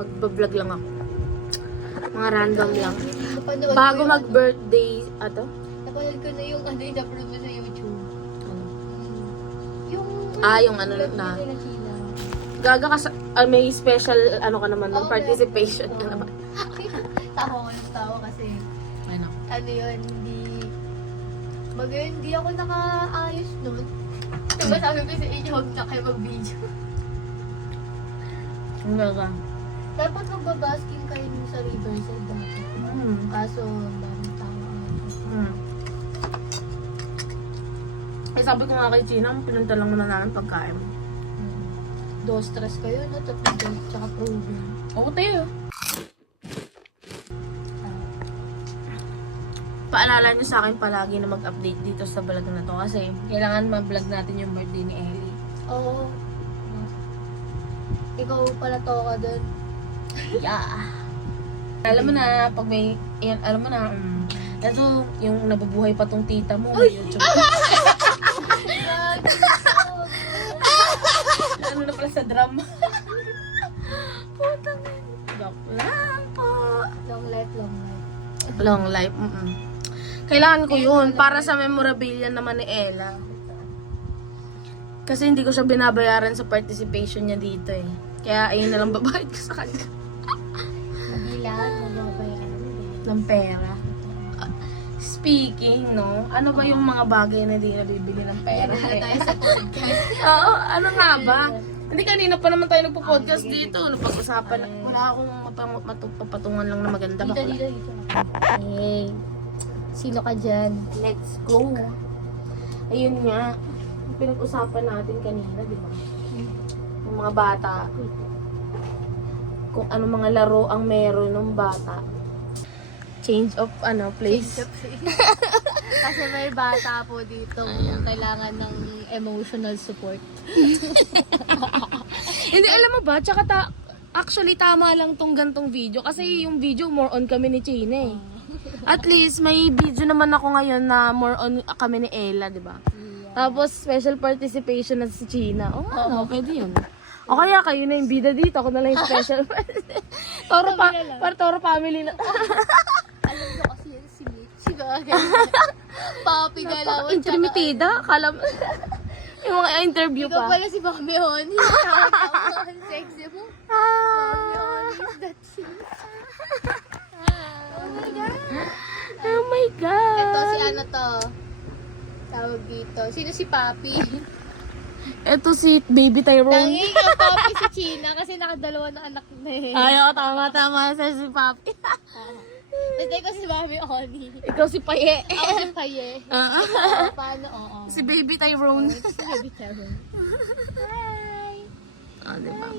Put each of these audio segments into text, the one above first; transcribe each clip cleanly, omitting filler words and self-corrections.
Mag-vlog lang ako. Mga random lang. Napanood Bago ko yung mag-birthday, ato? Napanood ko na yung ano yung upload mo sa YouTube. Yung... Yung ano vlog na. nila Sheila. Gaga ka sa, may special, ano ka naman, Oo, participation ka meron. naman. Tawa ko ng tawa kasi ano yun, hindi ako nakaayos nun. Diba sabi ko sa inyo, huwag na kayo mag-video. Gaga. Dapat magbabasking kayo sa Riverside dati. Kaso, ang daming tao. Sabi ko nga kay China, pinunta lang naman namin pagkain. Dos stress kayo, no? Tsaka proven. Oo, tayo. Paalala niyo sa akin palagi na mag-update dito sa vlog na to kasi kailangan ma-vlog natin yung birthday ni Ellie. Oo. Ikaw pala to ka dun. Yeah. Alam mo na, pag may, alam mo na, ito, yung nabubuhay pa tong tita mo, may YouTube. Ano na pala sa drum. Putang joke lang po. Long life, long life. Long life, Kailangan ko yun para sa memorabilia naman ni Ella. Kasi hindi ko siya binabayaran sa participation niya dito eh. Kaya ayun na lang babayad ko sa kanya. Mabilan, magbabayaran. Ng pera. Speaking, no? Ano ba yung mga bagay na di nabibili ng pera? Tayo sa podcast. Oo, ano nga ba? Hindi, kanina pa naman tayo nagpo-podcast dito. Napag-usapan. Wala akong mapapatungan lang na maganda. Dito. Hey, sino ka dyan? Let's go. Ayun nga. Yung pinag-usapan natin kanina, di ba? Yung mga bata. Kung ano mga laro ang meron ng bata. Change of place. Kasi may bata po dito kailangan ng emotional support. Hindi, alam mo ba? Tsaka actually, tama lang tong gantong video. Kasi yung video, more on kami ni Chine eh. At least, may video naman ako ngayon na more on kami ni Ella, di ba? Tapos, special participation na si China. Oo, pwede yun. O kaya kayo na yung bida dito, ako na lang yung special. Toro family na. Alam mo kasi yan si Mitch. Papi galawan. Intrimitida, kala mo. Yung mga interview Ikaw pa. pala si Mami Honey. Ang sexy mo. Mami Honey is that she? Oh my God. Oh my God. Ito si ano to. Tawag dito. Sino si Papi? Ito si Baby Tyrone. Nanging ang Papi si China kasi nakadalawa na anak na eh. Ayaw, tama sa si Papi. Ito ko si Mami Honey. Ikaw si Paye. Ako si Paye. Paano? Oo. Si Baby Tyrone. Si Baby Tyrone. Hi! Diba?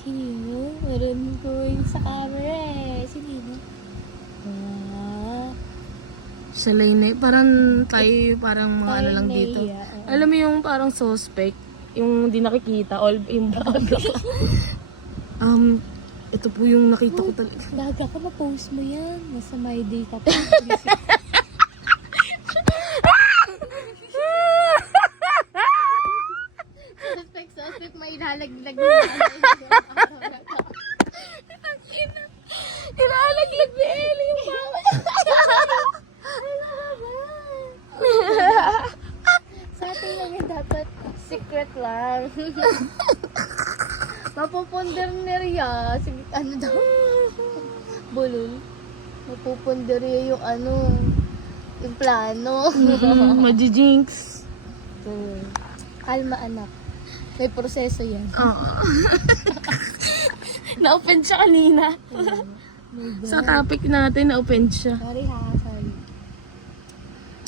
Sino? Meron ko yung sa camera eh. Sino? Sa Lane, parang tayo, parang mga ano lang dito. Naiya, Alam mo yung parang suspect, yung hindi nakikita, all yung bago. Ito po yung nakita ko talaga. Gaga ka, ma-post mo yan. Nasa my day ka pa. Suspect, may ilalaglag na. Inaalaglag ni Ellie yung bawa. Sa atin lang yan dapat secret lang. Mapuponder niya. Ano daw? Bulol. Mapuponder niya yung ano, yung plano. Majijinx. Kalma anak. May proseso yan. Oo. Na-open siya kanina. Sa topic natin, na-open siya. Sorry ha, sorry.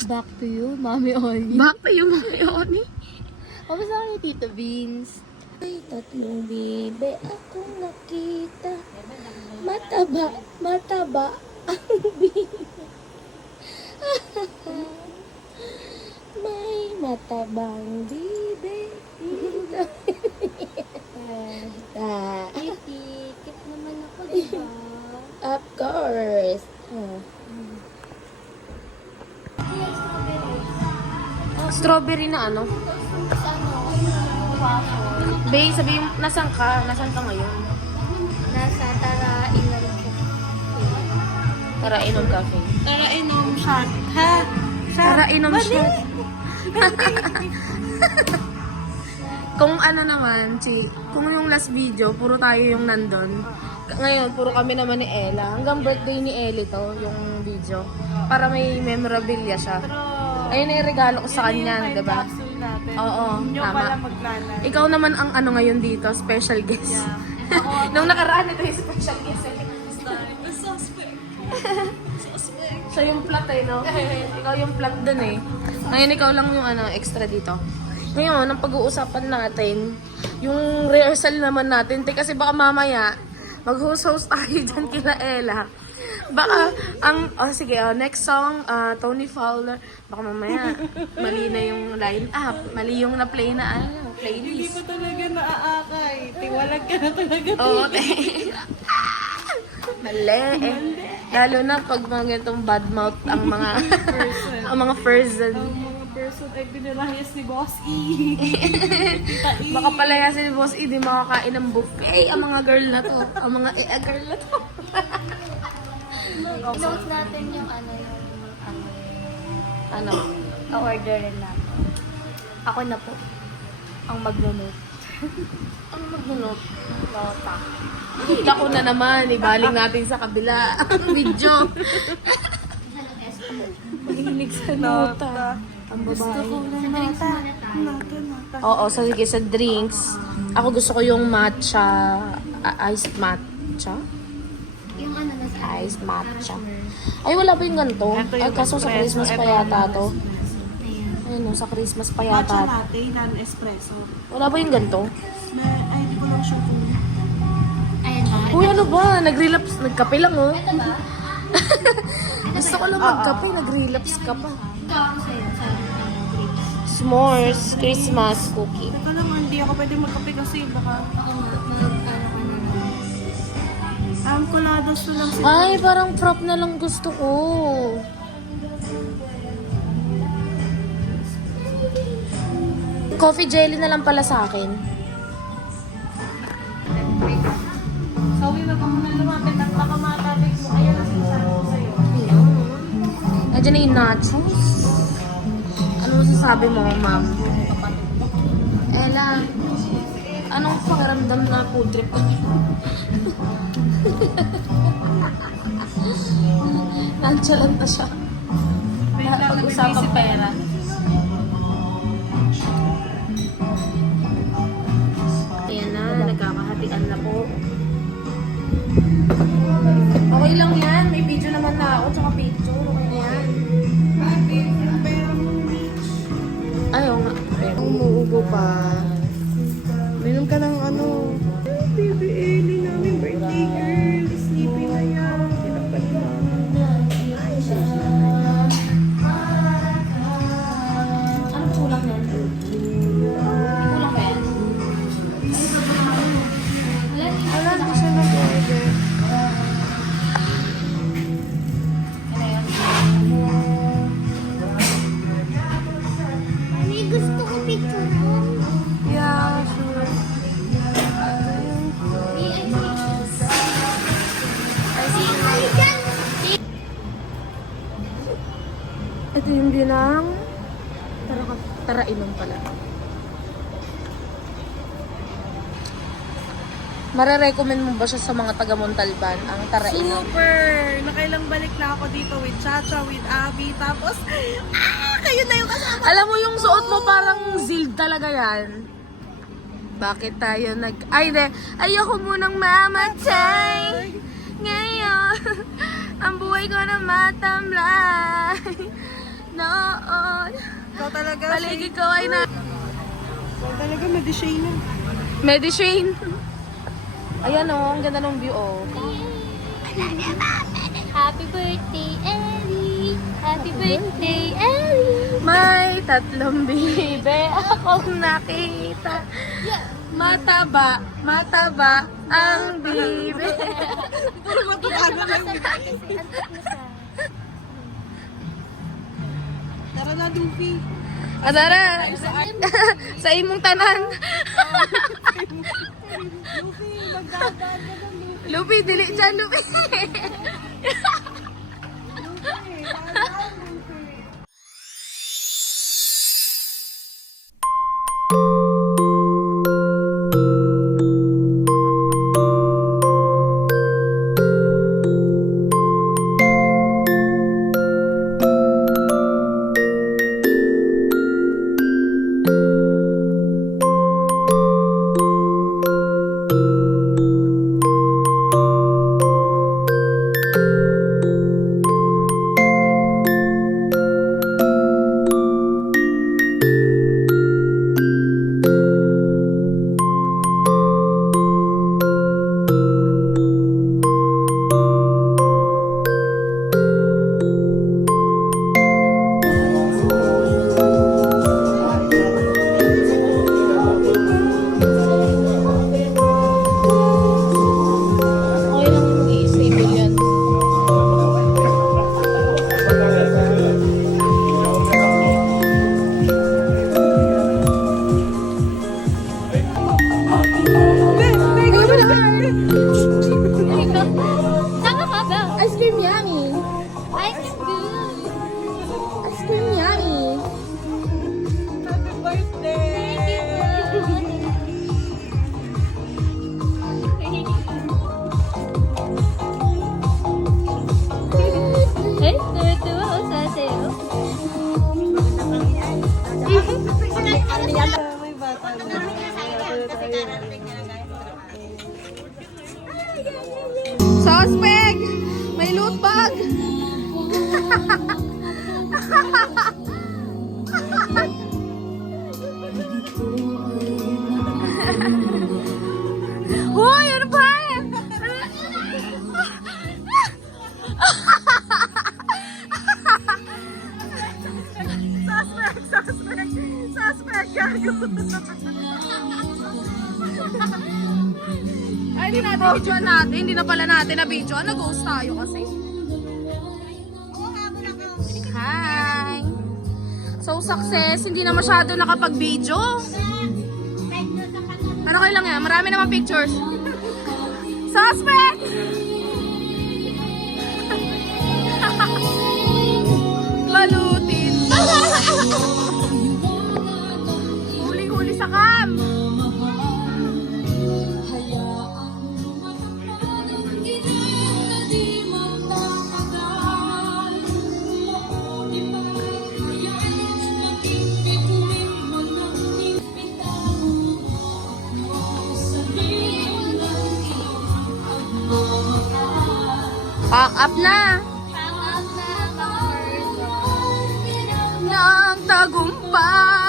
Back to you, Mami Oli. Back to you, Mami Oni. Kamusta ka ni Tito Beans? Ay, tatlong bibe akong nakita. Mataba ang bibe. May matabang bibe. Tikit naman ako, diba? Of course. Strawberry na ano? Waffle. Bay, sabi yung, nasan ka? Nasan ka ngayon? Nasa Tarainan ko. Tara, inom cafe. Tara, inom shot. Ha? Tara, inom shot. Kung ano naman, kung yung last video, puro tayo yung nandun. Ngayon, puro kami naman ni Ella. Hanggang birthday ni Ellie to, yung video. Para may memorabilia siya. Pero, Ayun na yung regalo ko sa kanya, di ba? capsule natin. Oo, Yung tama. pala maglalan. Ikaw naman ang ano ngayon dito, special guest. Yeah. Nung nakaraan, ito yung special guest. Suspect. Siya yung plot eh, no? Ikaw yung plot dun eh. Ngayon, ikaw lang yung ano, extra dito. Ngayon, ang pag-uusapan natin, yung rehearsal naman natin, kasi baka mamaya, mag-host-host tayo dyan kila Ella. Baka, sige, next song, Tony Fowler. Baka mamaya, mali na yung line-up, mali yung na-play na, Hindi playlist. ko talaga naaakay. Tiwalag ka na talaga. Oo, mali eh. Lalo na pag mga ganitong bad mouth ang mga ang mga person. Ang mga person ay binilayas ni Boss E. Tita E. Baka palaya si Boss E, di makakain ng buffet ang mga girl na to. Ang mga girl na to. Note natin yung ano, Ano? orderin natin. Ako na po. Ang mag-note. Ano magnunot? Nota. Ako na naman, ibaling natin sa kabila ang video. Mahilig sa nota. Ang babae. Nata. Nata. Oo, so sige, sa drinks. Ako gusto ko yung matcha, iced matcha. Yung ano, nasa Iced matcha. Ay, wala ba yung ganito? Ay, kaso sa Christmas pa yata to. Ayun, no, sa Christmas pa Matcha yata. latte, non-espresso. Wala ba yung ganito? Ay, hindi ko lang sure kung... Ayan ba? Uy, ano ba? Nag-relapse, nagkape lang, oh. Ito ba? Gusto ko lang magkape, nag-relapse ka pa. Ito ako sa'yo. Sa grapes. S'mores, Christmas cookie. Teka lang, hindi ako pwede magkape kasi baka... Ako nga, ano ka na. Coladas na lang sila. Ay, parang prop na lang gusto ko. Coffee jelly na lang pala sa akin. Sabi na kung muna lumapit at baka matabig mo. Kaya lang sinasabi ko sa'yo. Nandiyan na yung nachos. Ano masasabi mo, ma'am? Ella, anong pakiramdam na food trip ko? Nonchalant na siya. Pag-usapang pera. Ayan na, nagkakahatian na po. Okay lang yan. May video naman na ako, tsaka picture. Okay na yan. Ayaw nga. Umuubo pa. Minom ka ng ano. Baby Ellie namin, birthday girl. Sleepy na yan. Tinapad na. Ano kulang yan? Kulang ba yan? Wala na siya nag-order. May gusto ko picture. Yeah, sure. Ito yung ginang. Tara inom pala. Mare-recommend mo ba siya sa mga taga Montalban, ang tara inom? Super! Nakailang balik na ako dito with Chacha, with Abby. Tapos, kayo na yung kasama. Alam mo yung suot mo parang zild talaga yan. Bakit tayo Ay, de. Ayoko munang mamatay. Ngayon, ang buhay ko na matamlay. Noon, Ikaw talaga, paligid ko ay na... Ikaw talaga, medicine na. Medicine. Ayan oh, ang ganda ng view oh. Happy birthday, Ellie! Happy birthday, Ellie! May tatlong bibe akong nakita. Mataba, mataba ang bibe. Puro matutano lang. Tara na, Luffy. Adara, sa imong tanan. Luffy, magdadaan ka na, Luffy. Lupi, dili dyan, Lupi. Okay lang yung i-stable yan. Tama ka ba? Ice cream yummy. Ice cream. Ice cream yummy. Happy birthday! Eh, tuwa-tuwa ako sa sayo. May bata na. Suspect! May loot bag! Hoy, ano ba? Suspect, gago. Ay, hindi natin video natin. Hindi na pala natin na video. Nag-ghost tayo kasi. Hi! So, success. Hindi na masyado nakapag-video. Ano kayo lang yan? Marami naman pictures. Suspect! Balutin. Huli-huli sa cam. Pack up na. Ng tagumpay.